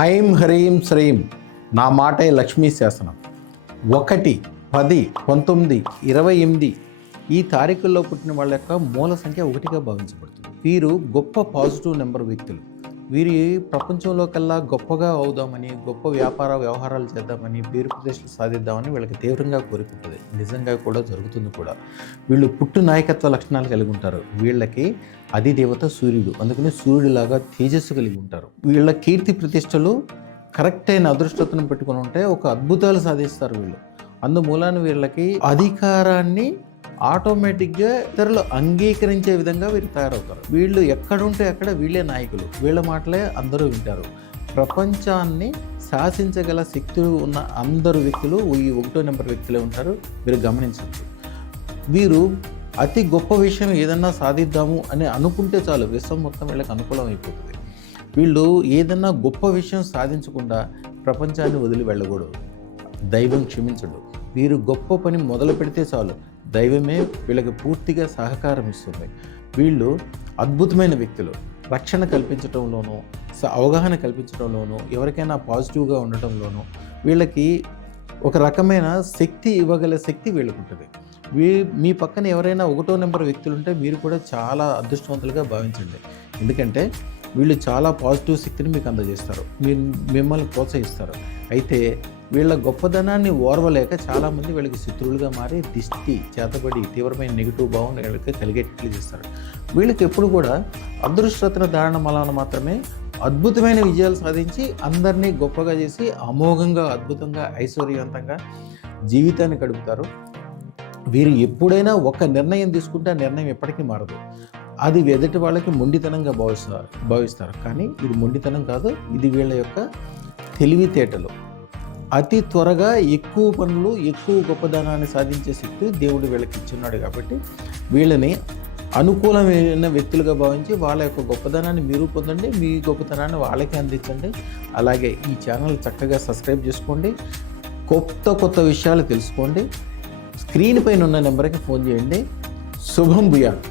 ఐం హ్రీం శ్రీం నా మాటే లక్ష్మీ శాసనం 1, 10, 19, 28 ఈ తారీఖుల్లో పుట్టిన వాళ్ళ యొక్క మూల సంఖ్య 1గా భావించబడుతుంది. వీరు గొప్ప పాజిటివ్ నెంబర్ వ్యక్తులు. వీరి ప్రపంచంలో కల్లా గొప్పగా అవుదామని, గొప్ప వ్యవహారాలు చేద్దామని, పేరు ప్రతిష్టలు సాధిద్దామని వీళ్ళకి తీవ్రంగా కోరుకుంటుంది. నిజంగా కూడా జరుగుతుంది కూడా. వీళ్ళు పుట్టు నాయకత్వ లక్షణాలు కలిగి ఉంటారు. వీళ్ళకి అధిదేవత సూర్యుడు, అందుకని సూర్యుడిలాగా తేజస్సు కలిగి ఉంటారు. వీళ్ళ కీర్తి ప్రతిష్టలు కరెక్ట్ అయిన అదృష్టతను పెట్టుకుని ఉంటే ఒక అద్భుతాలు సాధిస్తారు వీళ్ళు. అందుమూలాన వీళ్ళకి అధికారాన్ని ఆటోమేటిక్గా ఇతరులు అంగీకరించే విధంగా వీరు తయారవుతారు. వీళ్ళు ఎక్కడుంటే అక్కడ వీళ్ళే నాయకులు, వీళ్ళ మాటలే అందరూ వింటారు. ప్రపంచాన్ని శాసించగల శక్తులు ఉన్న అందరు వ్యక్తులు ఈ 1వ నెంబర్ వ్యక్తులే ఉంటారు. మీరు గమనించవచ్చు. వీరు అతి గొప్ప విషయం ఏదన్నా సాధిద్దాము అని అనుకుంటే చాలు, విశ్వం మొత్తం వీళ్ళకి అనుకూలం అయిపోతుంది. వీళ్ళు ఏదన్నా గొప్ప విషయం సాధించకుండా ప్రపంచాన్ని వదిలి వెళ్ళకూడదు. దైవం క్షమించడు. వీరు గొప్ప పని మొదలు పెడితే చాలు, దైవమే వీళ్ళకి పూర్తిగా సహకారం ఇస్తుంది. వీళ్ళు అద్భుతమైన వ్యక్తులు. రక్షణ కల్పించడంలోనూ, అవగాహన కల్పించడంలోనూ, ఎవరికైనా పాజిటివ్గా ఉండటంలోనూ వీళ్ళకి ఒక రకమైన శక్తి ఇవ్వగల శక్తి వీళ్ళకు ఉంటుంది. మీ పక్కన ఎవరైనా 1వ నెంబర్ వ్యక్తులు ఉంటే మీరు కూడా చాలా అదృష్టవంతులుగా భావించండి. ఎందుకంటే వీళ్ళు చాలా పాజిటివ్ శక్తిని మీకు అందజేస్తారు, మిమ్మల్ని ప్రోత్సహిస్తారు. అయితే వీళ్ళ గొప్పదనాన్ని ఓర్వలేక చాలామంది వీళ్ళకి శత్రువులుగా మారి దిష్టి చేతబడి తీవ్రమైన నెగిటివ్ భావం వీళ్ళకి కలిగేట్లు చేస్తారు. వీళ్ళకి ఎప్పుడు కూడా అదృష్టరత్న ధారణ వలన మాత్రమే అద్భుతమైన విజయాలు సాధించి అందరినీ గొప్పగా చేసి అమోఘంగా, అద్భుతంగా, ఐశ్వర్యవంతంగా జీవితాన్ని గడుపుతారు. వీరు ఎప్పుడైనా ఒక నిర్ణయం తీసుకుంటే ఆ నిర్ణయం ఎప్పటికీ మారదు. అది ఎదుటి వాళ్ళకి మొండితనంగా భావిస్తారు. కానీ ఇది మొండితనం కాదు, ఇది వీళ్ళ యొక్క తెలివితేటలు. అతి త్వరగా ఎక్కువ పనులు, ఎక్కువ గొప్పదనాన్ని సాధించే శక్తి దేవుడు వీళ్ళకి ఇచ్చున్నాడు. కాబట్టి వీళ్ళని అనుకూలమైన వ్యక్తులుగా భావించి వాళ్ళ యొక్క గొప్పదనాన్ని మీరు పొందండి, మీ గొప్పతనాన్ని వాళ్ళకి అందించండి. అలాగే ఈ ఛానల్ చక్కగా సబ్స్క్రైబ్ చేసుకోండి, కొత్త విషయాలు తెలుసుకోండి. స్క్రీన్ పైన ఉన్న నెంబర్కి ఫోన్ చేయండి. శుభం భూయాత్.